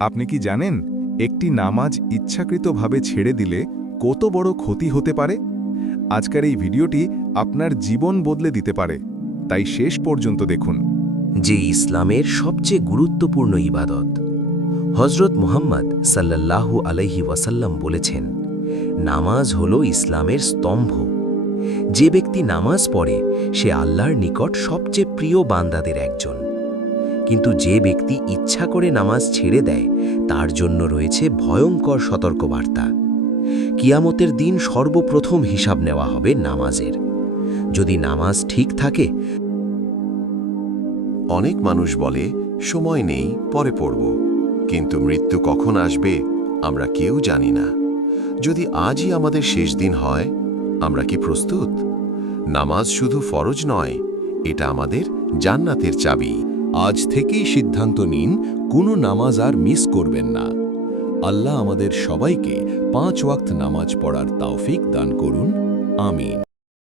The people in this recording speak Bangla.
আপনি কি জানেন একটি নামাজ ইচ্ছাকৃতভাবে ছেড়ে দিলে কত বড় ক্ষতি হতে পারে? আজকের এই ভিডিওটি আপনার জীবন বদলে দিতে পারে, তাই শেষ পর্যন্ত দেখুন। যে ইসলামের সবচেয়ে গুরুত্বপূর্ণ ইবাদত। হজরত মুহাম্মদ সাল্লাল্লাহু আলাইহি ওয়াসাল্লাম বলেছেন, নামাজ হলো ইসলামের স্তম্ভ। যে ব্যক্তি নামাজ পড়ে সে আল্লাহর নিকট সবচেয়ে প্রিয় বান্দাদের একজন। কিন্তু যে ব্যক্তি ইচ্ছা করে নামাজ ছেড়ে দেয় তার জন্য রয়েছে ভয়ঙ্কর সতর্কবার্তা। কিয়ামতের দিন সর্বপ্রথম হিসাব নেওয়া হবে নামাজের। যদি নামাজ ঠিক থাকে, অনেক মানুষ বলে সময় নেই, পরে পড়ব, কিন্তু মৃত্যু কখন আসবে আমরা কেউ জানি না। যদি আজই আমাদের শেষ দিন হয়, আমরা কি প্রস্তুত? নামাজ শুধু ফরজ নয়, এটা আমাদের জান্নাতের চাবি। আজ থেকেই সিদ্ধান্ত নিন, কোনো নামাজ আর মিস করবেন না। আল্লাহ আমাদের সবাইকে 5 ওয়াক্ত নামাজ পড়ার তৌফিক দান করুন। আমিন।